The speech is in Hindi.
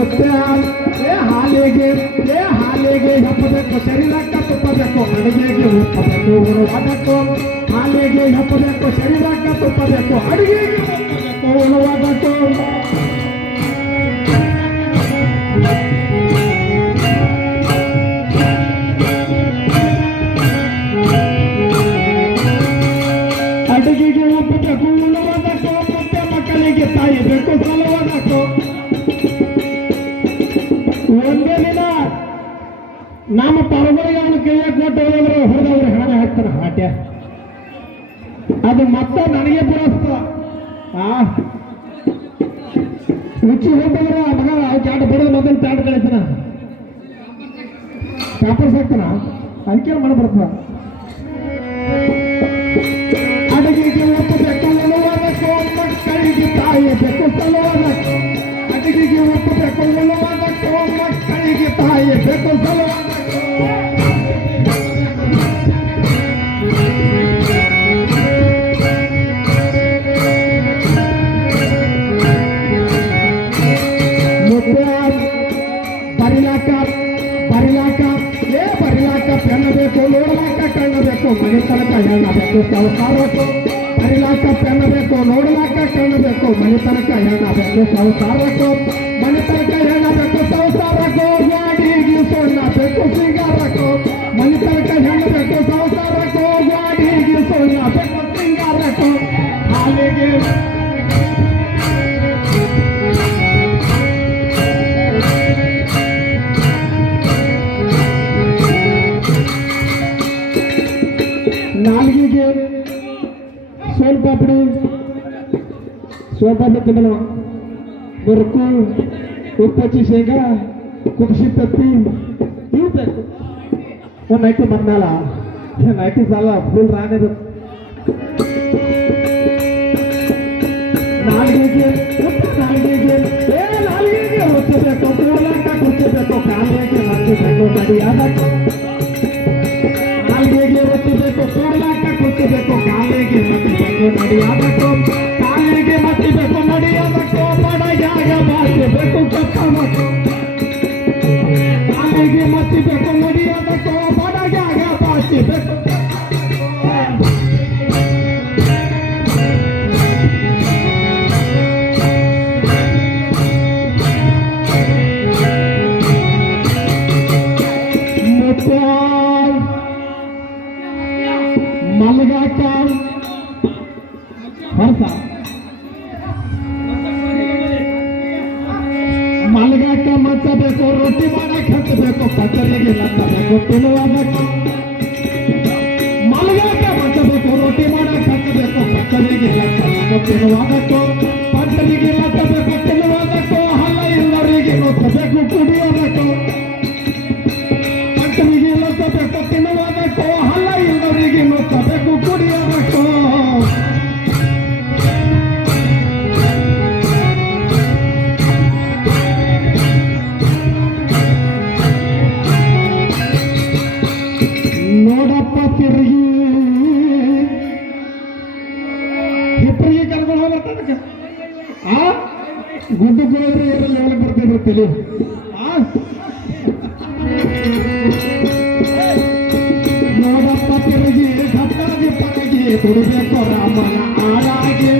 ಮುತ್ತೆ ಏ ಹಾಲಿಗೆ ಏ ಹಾಲಿಗೆ ಹಪ್ಪಬೇಕು ಶರೀರಕ್ಕ ತುಪ್ಪಬೇಕು ಅಡಿಗೆಗೆ ಉಪ್ಪಬೇಕು ಉಣುವುದಕ್ಕೂ ಹಾಲಿಗೆ ಹಪ್ಪಬೇಕು ಶರೀರಕ್ಕ ತುಪ್ಪಬೇಕು ಅಡಿಗೆಗೆ ಉಪ್ಪಬೇಕು ಉಣುವುದಕ್ಕೂ ಹಾಕ್ತಾನೆ ಹಾಟ್ಯ ಅದು ಮತ್ತೆ ನನಗೆ ಪುರಸ್ತ ಆ ರುಚಿ ಹೋಗಿದ್ರೆ ಆ ಮಗ ಆ ಚಾಟ ಬಡದ ಮೊದಲು ಚಾಟ ಕಳಿತಾನ ಪೇಪರ್ಸ್ ಹಾಕ್ತಾನ ಅದಕ್ಕೆ ಮಾಡ್ಬರ್ತದ ಅಡುಗೆಗೆ ಒಪ್ಪಬೇಕು ಉಳುವುದಕ್ಕೂ ಮಕ್ಕಳಿಗೆ ತಾಯಿ ಬೇಕು ಸಲುವುದಕ್ಕೂ ಅಡುಗೆಗೆ ಒಪ್ಪಬೇಕು ಉಳುವುದಕ್ಕೂ ಬರಿಲಾಕ ಬರಿಲಾಕ ಏ ಬರಿಲಾಕ ಪೆನ್ನ ಬೇಕು ನೋಡಲಾಕ ಕಣ್ಣ ಬೇಕು ಮನೆ ತನಕ ಹೆಣ್ಣ ಬೇಕು ಸಂಸಾರಕ್ಕೂ ಬರಿಲಾಕ ಪೆನ್ನ ಬೇಕು ನೋಡಲಾಕ ಕಣ್ಣ ಬೇಕು ಮನೆ ತನಕ ಹೆಣ್ಣ ಬೇಕು ಸಂಸಾರಕ್ಕೂ ಮನೆ ತನಕ ಹೆಣ್ಣ ಬೇಕು ಸಂಸಾರಕ್ಕೂ ಗಾಡಿಗೆ ಸೊಣ್ಣ ಬೇಕು ಸಿಂಗಾರಕ್ಕೂ ಮನೆ ತನಕ ಹೆಣ್ಣ ಬೇಕು ಸಂಸಾರಕ್ಕೂ ಗಾಡಿಗೆ ಸೊಣ್ಣ ಬೇಕು ಸಿಂಗಾರಕ್ಕೂ ಹಾಲಿಗೆ నాలుగు గేమ్ సోన్పాపిడి సోన్పాపిడి తినడం మురుకు ఉప్పు వచ్చేసాక కుక్షి తప్పి నైట్ మన్నాల నైట్ చాలా ఫుల్ రానేది నాలుగు గేమ్ आगे देख ले बच्चे देखो सोलह तक बच्चे देखो गाने के मत देखो, नडिया देखो गाने के मत देखो, नडिया देखो बड़ा जाएगा बात देखो चक्का मत गाने के मत देखो, नडिया देखो बड़ा जाएगा बात देखो Yeah. वरसा मालगा कामाचा बेको रोटी मारा खत बेको पचरे गेला बेको पिलवा बेको मालगा कामाचा बेको रोटी मारा खत बेको पचरे गेला बेको पिलवा बेको पचरे गेला ಹಿಪ್ಪರಿಗೆ ಕರ್ಕೊಂಡು ಹೋಗ್ಲತ್ತ ಆ ಗುಡ್ಡು ಕುಡಿದ್ರೆ ಏರಲ್ಲಿ ಲೆವೆಲ್ ಬರ್ತಿದ್ರು ತಲೆ ಆ ನೋಡಪ್ಪ ತಿರುಗಿ ಘಟ್ಟಾಗಿ ಪಡಗಿ ದುಡಿಬೇಕು ರಾಮನ ಆಡಾಗಿ